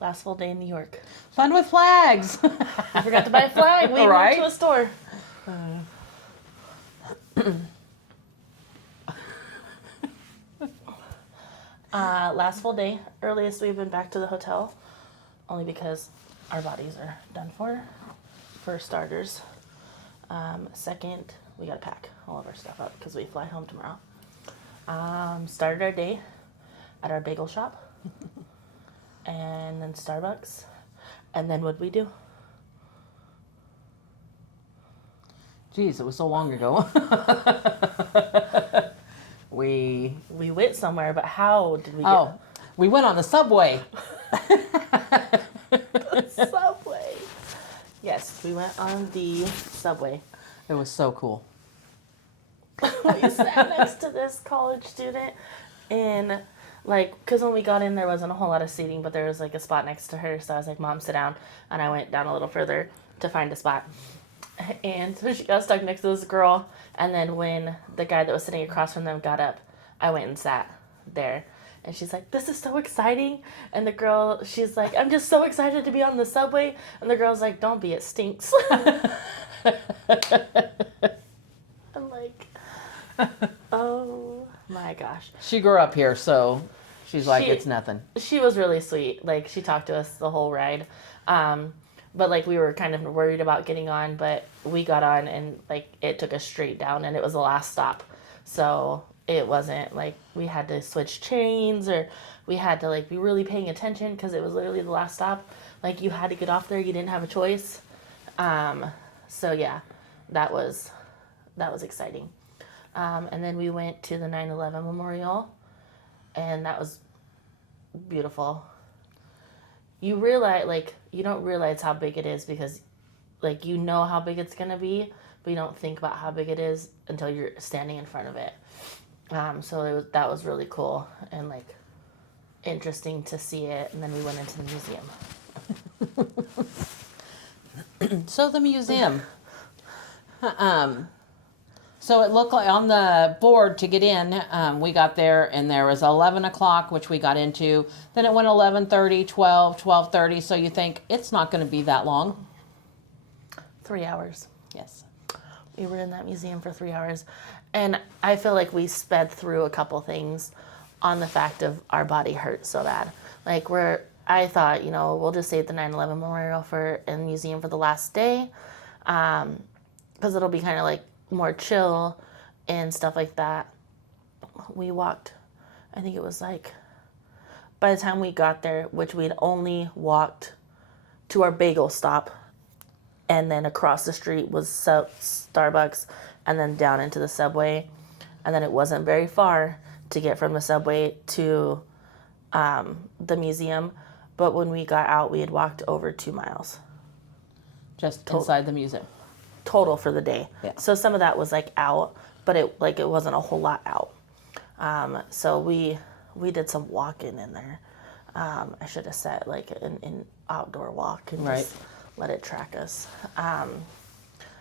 Last full day in New York. Fun with flags. I forgot to buy a flag. We went to a store. Last full day. Earliest we've been back to the hotel. Only because our bodies are done for starters. Second, we gotta pack all of our stuff up because we fly home tomorrow. Started our day at our bagel shop. And then Starbucks. And then what'd we do? Jeez, it was so long ago. We went somewhere, but how did we get? Oh, we went on the subway. The subway. Yes, we went on the subway. It was so cool. We sat next to this college student, and because when we got in, there wasn't a whole lot of seating, but there was a spot next to her. So I was like, "Mom, sit down," and I went down a little further to find a spot. And so she got stuck next to this girl, and then when the guy that was sitting across from them got up, I went and sat there. And she's like, "This is so exciting." And the girl, she's like, "I'm just so excited to be on the subway." And the girl's like, "Don't be, it stinks." I'm like, oh my gosh. She grew up here, so she's like, it's nothing. She was really sweet. She talked to us the whole ride. But we were kind of worried about getting on, but we got on and it took us straight down, and it was the last stop. So it wasn't we had to switch trains, or we had to be really paying attention because it was literally the last stop. You had to get off there. You didn't have a choice. So yeah, that was exciting. And then we went to the 9/11 memorial, and that was beautiful. You realize, you don't realize how big it is because, you know how big it's going to be, but you don't think about how big it is until you're standing in front of it. So that was really cool and, interesting to see it. And then we went into the museum. So the museum. So it looked like on the board to get in, we got there and there was 11 o'clock, which we got into. Then it went 11:30, 12, 12:30. So you think it's not going to be that long. 3 hours. Yes. We were in that museum for 3 hours. And I feel like we sped through a couple things on the fact of our body hurt so bad. I thought, we'll just stay at the 9/11 memorial in the museum for the last day. Because it'll be kind of more chill and stuff like that. We walked, I think it was by the time we got there, which we'd only walked to our bagel stop, and then across the street was Starbucks, and then down into the subway, and then it wasn't very far to get from the subway to the museum, but when we got out, we had walked over 2 miles. Just inside the museum. Total for the day. Yeah. So some of that was out, but it wasn't a whole lot out. So we did some walking in there. I should have set an outdoor walk and just let it track us.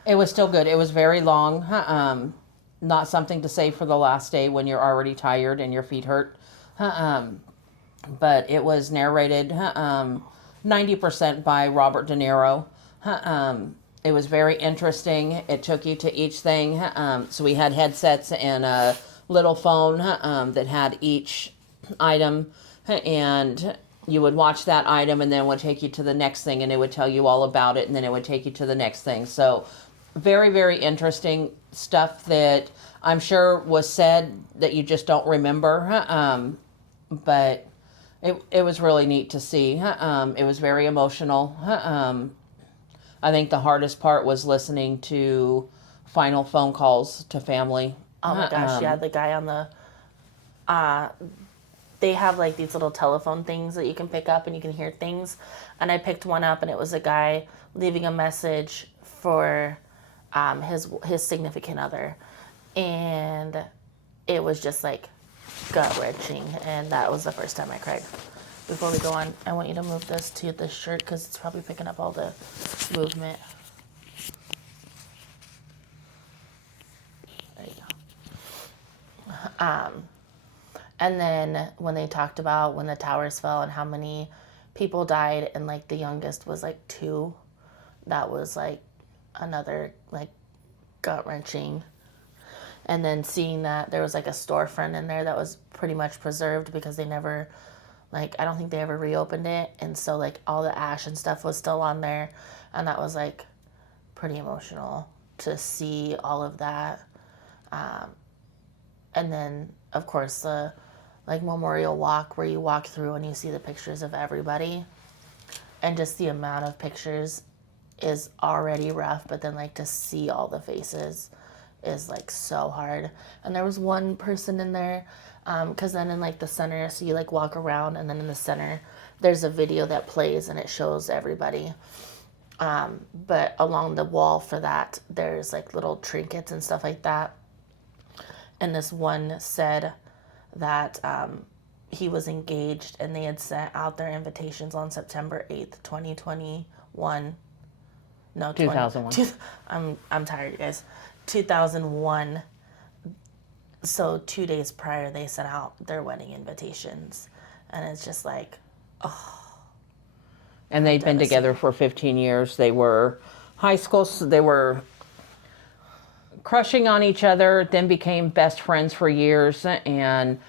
It was still good. It was very long. Not something to say for the last day when you're already tired and your feet hurt. But it was narrated 90% by Robert De Niro. It was very interesting. It took you to each thing. So we had headsets and a little phone that had each item, and you would watch that item and then it would take you to the next thing, and it would tell you all about it, and then it would take you to the next thing. So very, very interesting stuff that I'm sure was said that you just don't remember. But it was really neat to see. It was very emotional. I think the hardest part was listening to final phone calls to family. Oh my gosh, yeah, the guy on the, they have these little telephone things that you can pick up and you can hear things. And I picked one up and it was a guy leaving a message for his significant other. And it was just gut-wrenching, and that was the first time I cried. Before we go on, I want you to move this to this shirt because it's probably picking up all the movement. There you go. And then when they talked about when the towers fell and how many people died, and like the youngest was like 2. That was like another like gut wrenching. And then seeing that there was like a storefront in there that was pretty much preserved because they never, like, I don't think they ever reopened it. And so like all the ash and stuff was still on there. And that was like pretty emotional to see all of that. And then of course the like memorial walk where you walk through and you see the pictures of everybody. And just the amount of pictures is already rough, but then like to see all the faces is like so hard. And there was one person in there, because then in like the center, so you like walk around, and then in the center there's a video that plays and it shows everybody. But along the wall for that there's like little trinkets and stuff like that. And this one said that he was engaged and they had sent out their invitations on September 8th, 2021. No, 2001. I'm tired, you guys. 2001. So 2 days prior, they sent out their wedding invitations, and it's just like, And they'd been together for 15 years. They were high school, so they were crushing on each other, then became best friends for years, and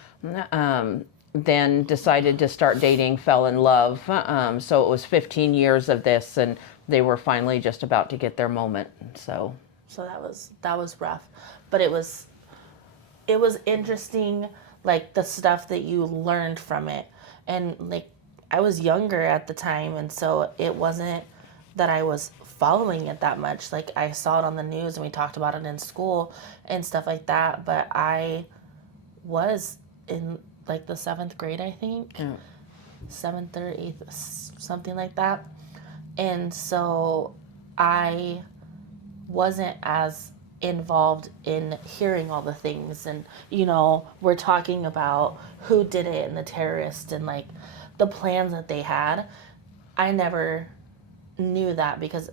then decided to start dating, fell in love. So it was 15 years of this, and they were finally just about to get their moment. So that was rough, but it was interesting, like the stuff that you learned from it. And like I was younger at the time, and so it wasn't that I was following it that much. Like I saw it on the news and we talked about it in school and stuff like that, but I was in like the 7th grade, I think. 7th or 8th, something like that. And so I wasn't as involved in hearing all the things, and we're talking about who did it and the terrorists and like the plans that they had. I never knew that because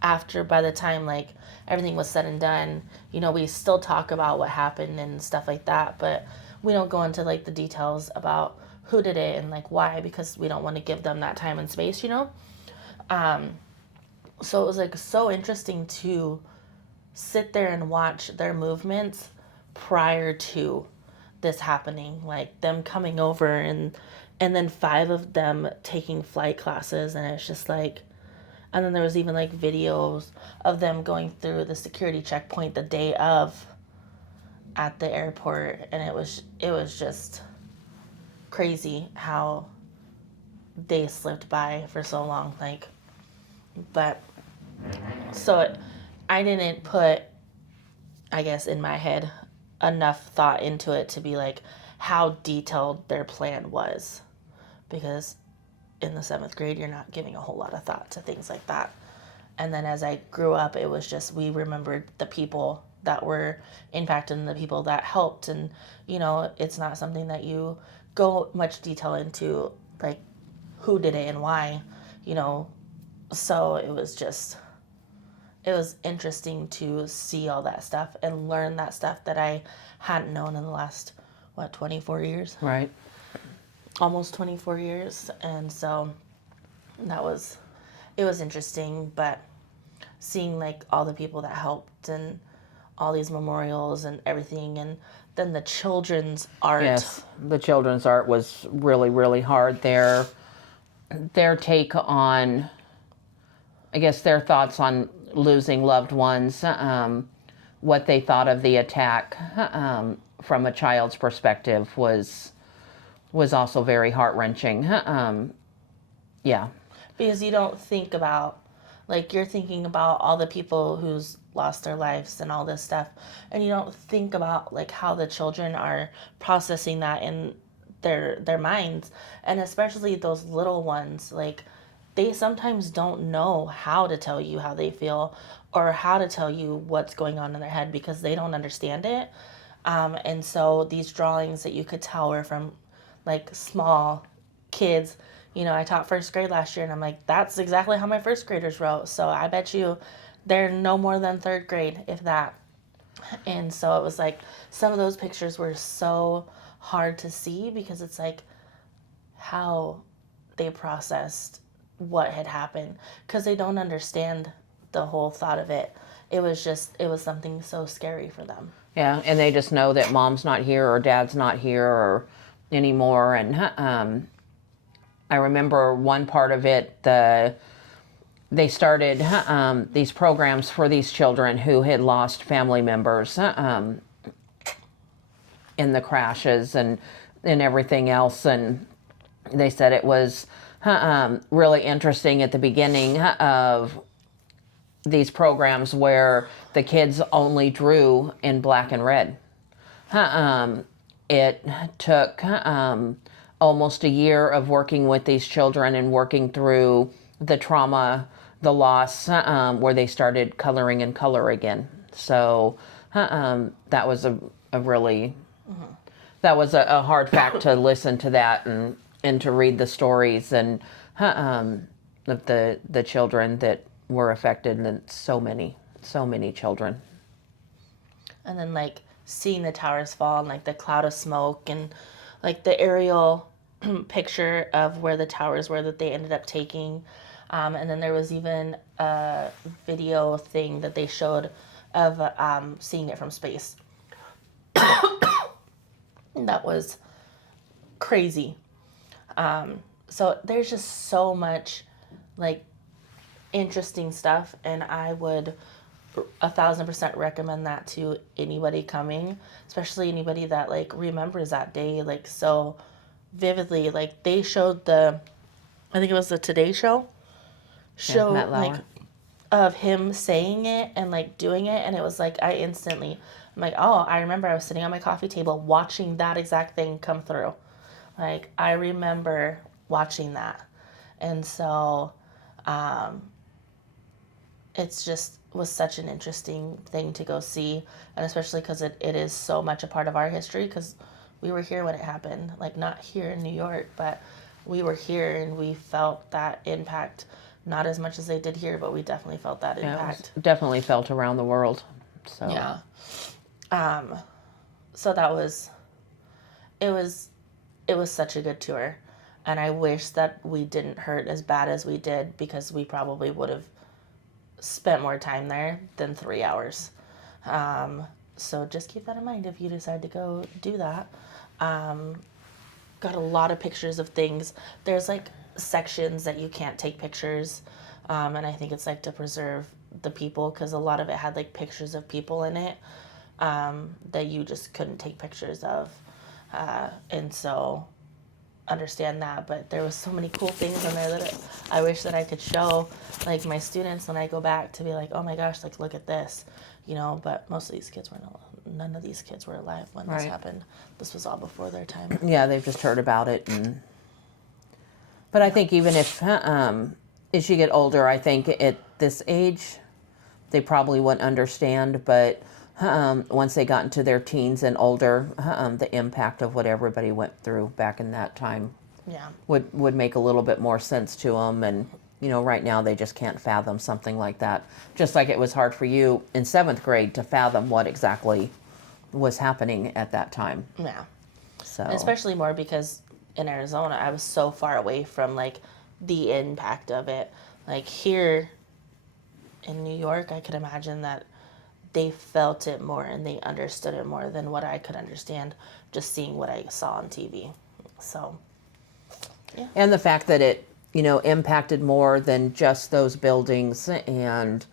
by the time like everything was said and done, we still talk about what happened and stuff like that, but we don't go into like the details about who did it and like why, because we don't want to give them that time and space. So it was like so interesting to sit there and watch their movements prior to this happening, like them coming over and then 5 of them taking flight classes. And it's just like, and then there was even like videos of them going through the security checkpoint the day of at the airport. And it was just crazy how they slipped by for so long. Like, but so I didn't put, I guess, in my head enough thought into it to be like how detailed their plan was, because in the 7th grade you're not giving a whole lot of thought to things like that. And then as I grew up, it was just, we remembered the people that were impacted and the people that helped. And it's not something that you go much detail into, like who did it and why. So it was interesting to see all that stuff and learn that stuff that I hadn't known in the last 24 years. Right. Almost 24 years. And so it was interesting, but seeing like all the people that helped and all these memorials and everything, and then the children's art. Yes, the children's art was really, really hard. Their take on, I guess, their thoughts on losing loved ones, what they thought of the attack from a child's perspective was also very heart-wrenching. Yeah. Because you don't think about, like, you're thinking about all the people who's lost their lives and all this stuff, and you don't think about like how the children are processing that in their minds. And especially those little ones, like they sometimes don't know how to tell you how they feel or how to tell you what's going on in their head because they don't understand it. And so these drawings that you could tell were from like small kids. I taught 1st grade last year, and I'm like, that's exactly how my 1st graders wrote. So I bet you they're no more than 3rd grade, if that. And so it was like, some of those pictures were so hard to see because it's like, how they processed what had happened, because they don't understand the whole thought of it. It was something so scary for them. Yeah, and they just know that mom's not here or dad's not here or anymore. And I remember one part of it, they started these programs for these children who had lost family members in the crashes and everything else. And they said it was really interesting at the beginning of these programs where the kids only drew in black and red. It took almost a year of working with these children and working through the trauma, the loss, where they started coloring in color again. So that was a really, that was a hard fact to listen to that and to read the stories and of the children that were affected, and so many children. And then like seeing the towers fall and like the cloud of smoke and like the aerial picture of where the towers were that they ended up taking. And then there was even a video thing that they showed of seeing it from space. That was crazy. So there's just so much like interesting stuff, and I would 1,000% recommend that to anybody coming, especially anybody that like remembers that day like so vividly. Like they showed I think it was the Today Show Matt Lauer. like of him saying it and like doing it, and it was like I'm like, oh, I remember I was sitting on my coffee table watching that exact thing come through. Like I remember watching that. And so it's just was such an interesting thing to go see, and especially because it is so much a part of our history, because we were here when it happened, like not here in New York, but we were here and we felt that impact, not as much as they did here, but we definitely felt that impact. Yeah, definitely felt around the world. So yeah. So that was, it was such a good tour, and I wish that we didn't hurt as bad as we did, because we probably would have spent more time there than 3 hours. So just keep that in mind if you decide to go do that. Got a lot of pictures of things. There's like sections that you can't take pictures, and I think it's like to preserve the people, because a lot of it had like pictures of people in it that you just couldn't take pictures of, and so understand that. But there was so many cool things in there that I wish that I could show like my students when I go back, to be like, oh my gosh, like look at this, but most of these kids none of these kids were alive when this happened. This was all before their time. Yeah, they've just heard about it. But I think even if as you get older, I think at this age they probably wouldn't understand, but once they got into their teens and older, the impact of what everybody went through back in that time would make a little bit more sense to them. And right now they just can't fathom something like that. Just like it was hard for you in 7th grade to fathom what exactly was happening at that time. Yeah. So especially more because in Arizona, I was so far away from like the impact of it. Like here in New York, I could imagine that they felt it more and they understood it more than what I could understand just seeing what I saw on TV. So, yeah. And the fact that it, impacted more than just those buildings and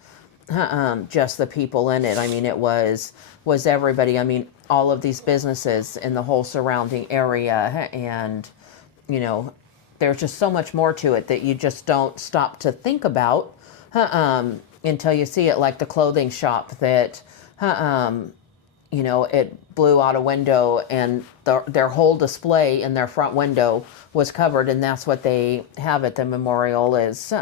just the people in it. I mean, it was everybody. I mean, all of these businesses in the whole surrounding area, and there's just so much more to it that you just don't stop to think about until you see it. Like the clothing shop that it blew out a window, and their whole display in their front window was covered, and that's what they have at the memorial is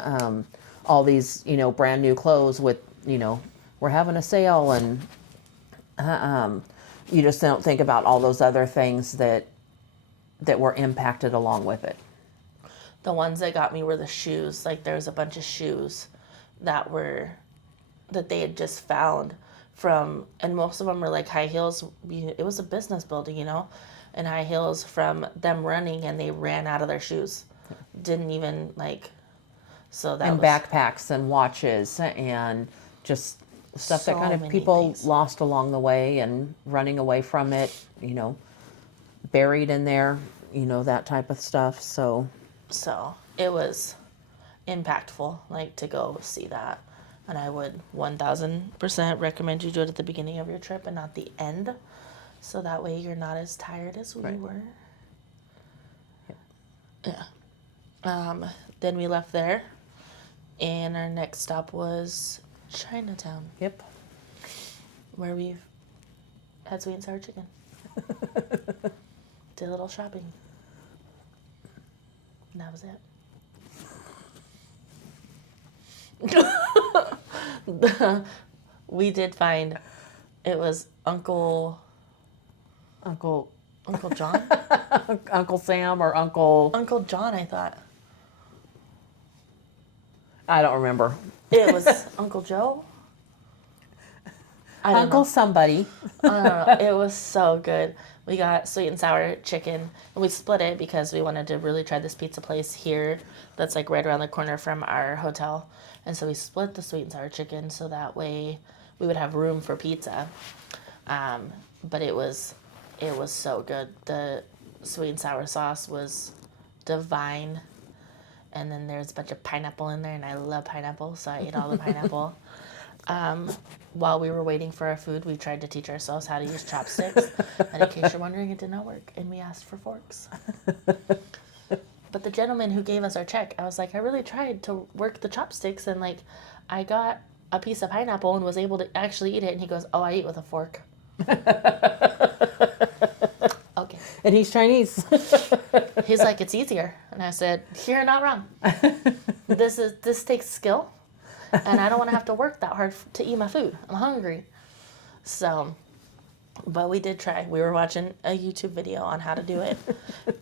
all these brand new clothes with we're having a sale, and you just don't think about all those other things that were impacted along with it. The ones that got me were the shoes. Like there was a bunch of shoes that they had just found from, and most of them were like high heels. It was a business building, and high heels from them running, and they ran out of their shoes. didn't even like, so that And was backpacks and watches and just stuff that So kind of many people things. lost along the way and running away from it, buried in there, that type of stuff. So, so it was impactful, like to go see that. And I would 1000% recommend you do it at the beginning of your trip and not the end. So that way you're not as tired as we Right. were. Yeah. Then we left there, and our next stop was Chinatown, yep. where we had sweet and sour chicken. Did a little shopping. And that was it. We did find it was Uncle Uncle John? Uncle Sam or Uncle, Uncle John, I thought. I don't remember. It was Uncle Joe? I don't Uncle know. somebody. I don't know. It was so good. We got sweet and sour chicken, and we split it because we wanted to really try this pizza place here that's like right around the corner from our hotel. And so we split the sweet and sour chicken so that way we would have room for pizza. But it was so good. The sweet and sour sauce was divine. And then there's a bunch of pineapple in there, and I love pineapple, so I ate all the pineapple. While we were waiting for our food, we tried to teach ourselves how to use chopsticks. And in case you're wondering, it did not work, and we asked for forks. But the gentleman who gave us our check, I was like, I really tried to work the chopsticks, and like, I got a piece of pineapple and was able to actually eat it. And he goes, "Oh, I eat with a fork." Okay. And he's Chinese. He's like, "It's easier," and I said, "You're not wrong. This takes skill, and I don't want to have to work that hard to eat my food. I'm hungry." So, but we did try. We were watching a YouTube video on how to do it,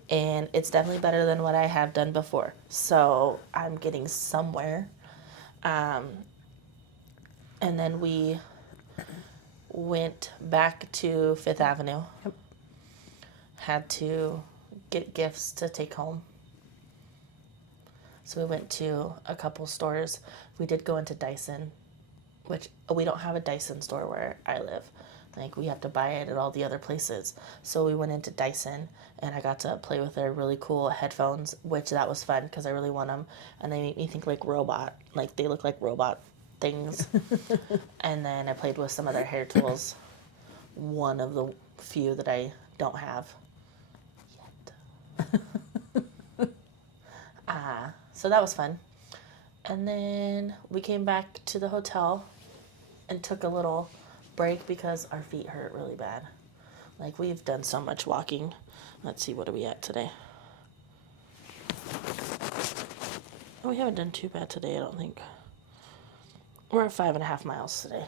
and it's definitely better than what I have done before. So I'm getting somewhere. And then we went back to Fifth Avenue. Yep. Had to get gifts to take home. So we went to a couple stores. We did go into Dyson, which we don't have a Dyson store where I live. Like, we have to buy it at all the other places. So we went into Dyson, and I got to play with their really cool headphones, which that was fun because I really want them. And they make me think like robot. Like, they look like robot things. And then I played with some of their hair tools. One of the few that I don't have yet. So that was fun. And then we came back to the hotel and took a little break because our feet hurt really bad. Like, we've done so much walking. Let's see, what are we at today? Oh, we haven't done too bad today, I don't think. We're at 5.5 miles today.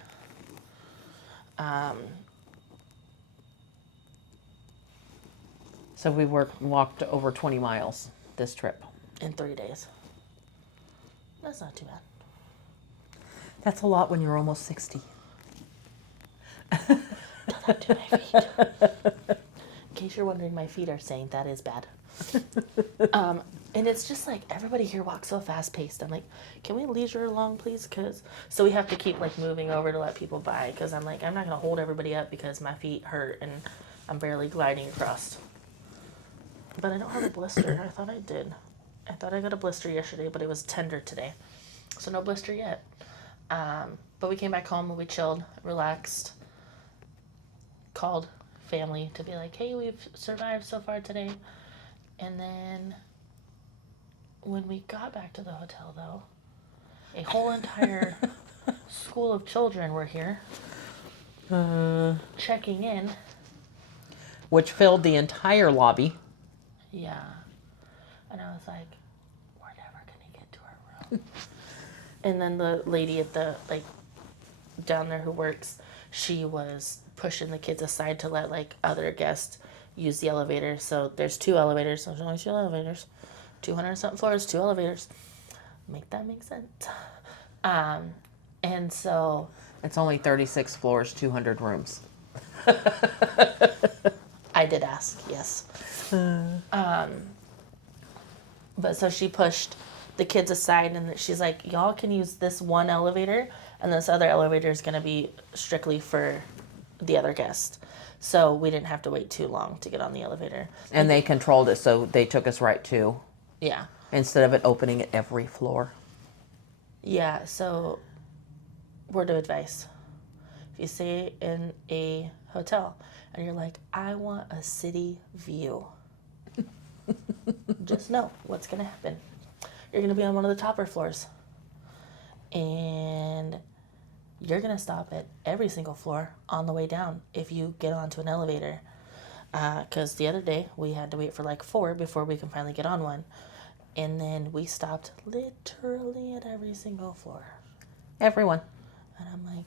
So we walked over 20 miles this trip. In 3 days. That's not too bad. That's a lot when you're almost 60. Tell that to my feet. In case you're wondering, my feet are saying that is bad. And it's just like everybody here walks so fast paced. I'm like, can we leisure along, please? So we have to keep like moving over to let people by because I'm like, I'm not gonna hold everybody up because my feet hurt and I'm barely gliding across. But I don't have a blister. I thought I did. I thought I got a blister yesterday, but it was tender today. So no blister yet. But we came back home and we chilled, relaxed, called family to be like, hey, we've survived so far today. And then when we got back to the hotel, though, a whole entire school of children were here checking in. Which filled the entire lobby. Yeah. And I was like, we're never going to get to our room. And then the lady at the, like, down there who works, she was pushing the kids aside to let, like, other guests use the elevator. So there's 2 elevators. So there's only 2 elevators. 200-something floors, 2 elevators. Make that make sense. And so... It's only 36 floors, 200 rooms. I did ask, yes. But so she pushed the kids aside, and she's like, y'all can use this one elevator, and this other elevator is going to be strictly for the other guest. So we didn't have to wait too long to get on the elevator. And they controlled it, so they took us right to, Yeah. instead of it opening at every floor. Yeah, so word of advice. If you stay in a hotel and you're like, I want a city view, just know what's going to happen. You're going to be on one of the topper floors. And you're going to stop at every single floor on the way down if you get onto an elevator. Because the other day we had to wait for like 4 before we can finally get on one. And then we stopped literally at every single floor. Everyone. And I'm like,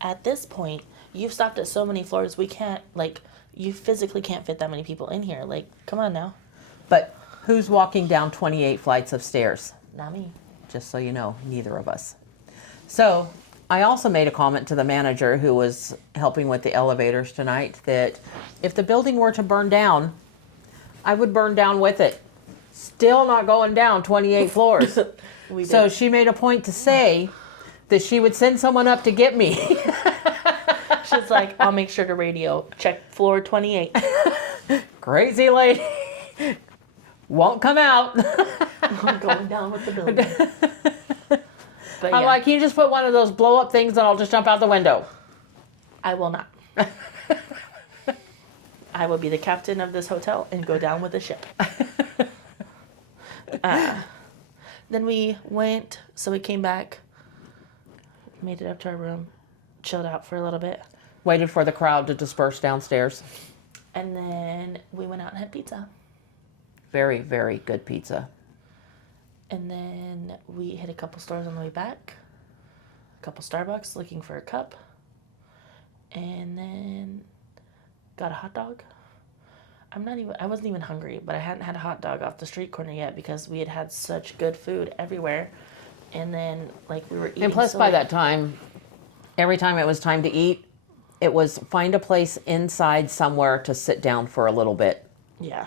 at this point, you've stopped at so many floors, we can't, like, you physically can't fit that many people in here. Like, come on now. But who's walking down 28 flights of stairs? Not me. Just so you know, neither of us. So I also made a comment to the manager who was helping with the elevators tonight that if the building were to burn down, I would burn down with it. Still not going down 28 floors. We did. So she made a point to say that she would send someone up to get me. She's like, I'll make sure to radio. Check floor 28. Crazy lady. Won't come out. I'm going down with the building. But I'm yeah, like, can you just put one of those blow up things and I'll just jump out the window? I will not. I will be the captain of this hotel and go down with the ship. Then we went, so we came back, made it up to our room, chilled out for a little bit, Waited for the crowd to disperse downstairs. and then we went out and had pizza. Very, very good pizza. And then we hit a couple stores on the way back, a couple Starbucks looking for a cup, and then got a hot dog. I wasn't even hungry, but I hadn't had a hot dog off the street corner yet because we had had such good food everywhere. And then, like, we were eating. And plus, so by late. that time, every time it was time to eat, it was find a place inside somewhere to sit down for a little bit. Yeah.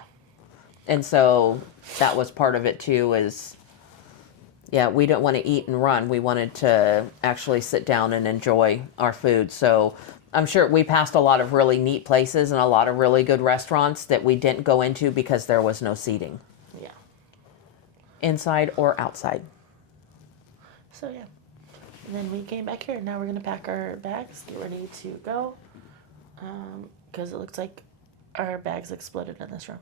And so that was part of it too, is, yeah, we didn't want to eat and run. We wanted to actually sit down and enjoy our food. So I'm sure we passed a lot of really neat places and a lot of really good restaurants that we didn't go into because there was no seating, Yeah. inside or outside. So, yeah. And then we came back here. Now we're going to pack our bags, get ready to go. Because it looks like our bags exploded in this room.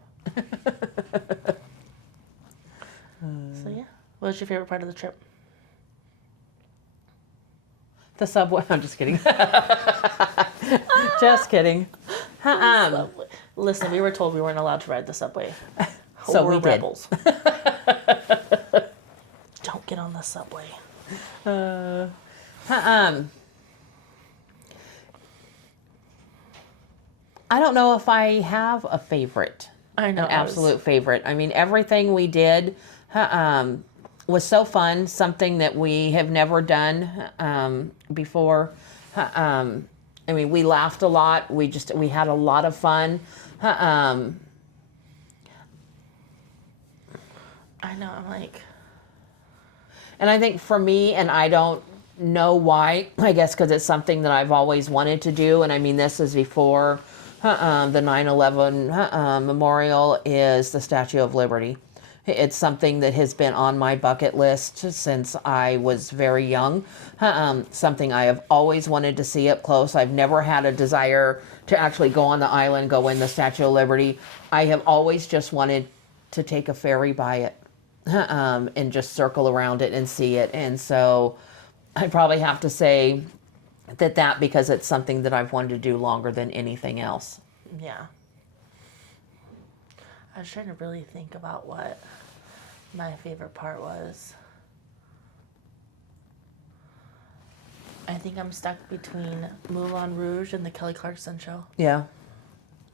So, yeah. What was your favorite part of the trip? The subway. I'm just kidding. Just kidding. Subway. Listen, we were told we weren't allowed to ride the subway. So We're we did. rebels. Don't get on the subway. I don't know if I have a favorite. I know. An absolute favorite. I mean, everything we did was so fun. Something that we have never done before. I mean, we laughed a lot. We had a lot of fun. I know. I'm like, And I think for me, and I don't know why, I guess because it's something that I've always wanted to do. And I mean, this is before the 9/11 memorial is the Statue of Liberty. It's something that has been on my bucket list since I was very young. Something I have always wanted to see up close. I've never had a desire to actually go on the island, go in the Statue of Liberty. I have always just wanted to take a ferry by it. And just circle around it and see it. And so I probably have to say that because it's something that I've wanted to do longer than anything else. yeah. I was trying to really think about what my favorite part was. I think I'm stuck between Moulin Rouge and the Kelly Clarkson show. Yeah.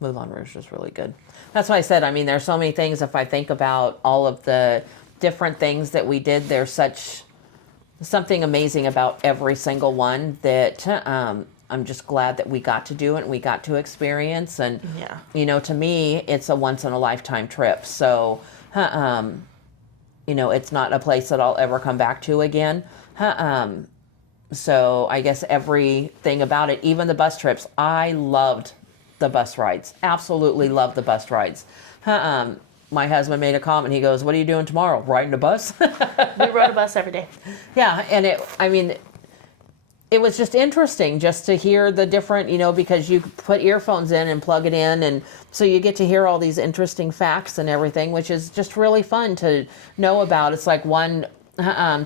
Moulin Rouge was really good. That's why I said, I mean, there's so many things. If I think about all of the different things that we did, there's something amazing about every single one that I'm just glad that we got to do it and we got to experience. And, Yeah. you know, to me, it's a once in a lifetime trip. So You know, it's not a place that I'll ever come back to again. So I guess everything about it, even the bus trips, I loved the bus rides. Absolutely loved the bus rides. My husband made a comment. He goes, "What are you doing tomorrow? Riding a bus?" We rode a bus every day. Yeah, and it was just interesting just to hear the different, you know, because you put earphones in and plug it in, and so you get to hear all these interesting facts and everything, which is just really fun to know about. It's like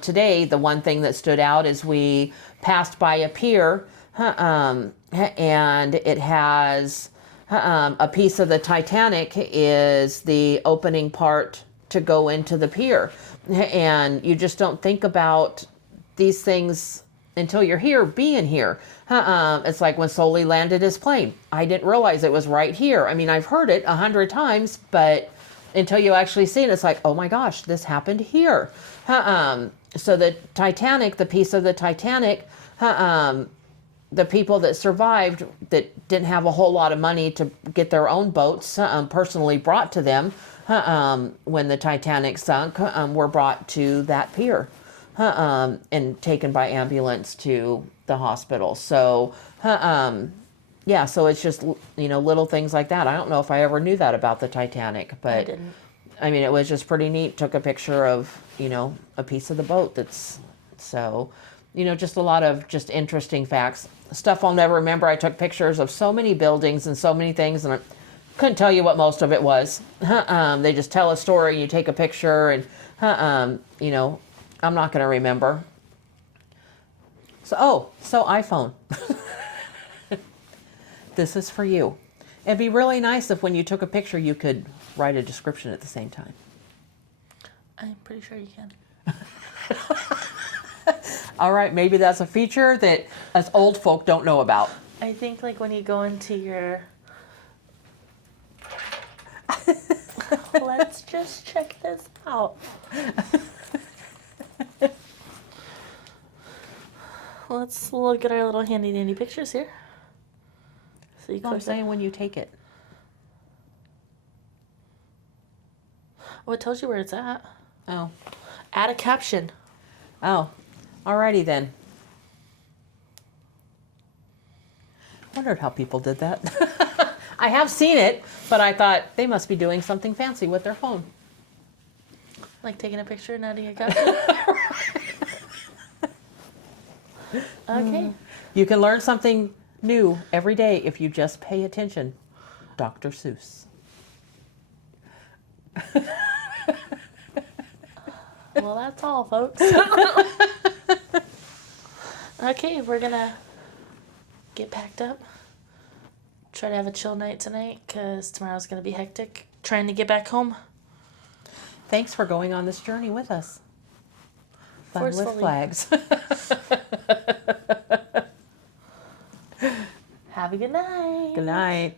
today, the one thing that stood out is we passed by a pier, and it has a piece of the Titanic is the opening part to go into the pier, and you just don't think about these things until you're here, being here. It's like when Sully landed his plane. I didn't realize it was right here. I mean, I've heard it 100 times, but until you actually see it, it's like, oh my gosh, this happened here. So the Titanic, the piece of the Titanic, the people that survived that didn't have a whole lot of money to get their own boats personally brought to them when the Titanic sunk were brought to that pier. And taken by ambulance to the hospital. So, yeah, so it's just, you know, little things like that. I don't know if I ever knew that about the Titanic, but I didn't. I mean, it was just pretty neat. Took a picture of, you know, a piece of the boat so, you know, just a lot of just interesting facts. Stuff I'll never remember. I took pictures of so many buildings and so many things, and I couldn't tell you what most of it was. They just tell a story, you take a picture, and, you know, I'm not going to remember. So iPhone. This is for you. It'd be really nice if when you took a picture, you could write a description at the same time. I'm pretty sure you can. All right, maybe that's a feature that us old folk don't know about. I think like when you go into your... Let's just check this out. Let's look at our little handy dandy pictures here. So you I'm saying when you take it. Oh, it tells you where it's at. Oh. Add a caption. Oh. Alrighty then. Wondered how people did that. I have seen it, but I thought they must be doing something fancy with their phone. Like taking a picture and adding a caption. Okay. You can learn something new every day if you just pay attention. Dr. Seuss. Well, that's all, folks. Okay, we're gonna get packed up. Try to have a chill night tonight because tomorrow's gonna be hectic. Trying to get back home. Thanks for going on this journey with us. Fun with Forcefully. flags. Have a good night. Good night.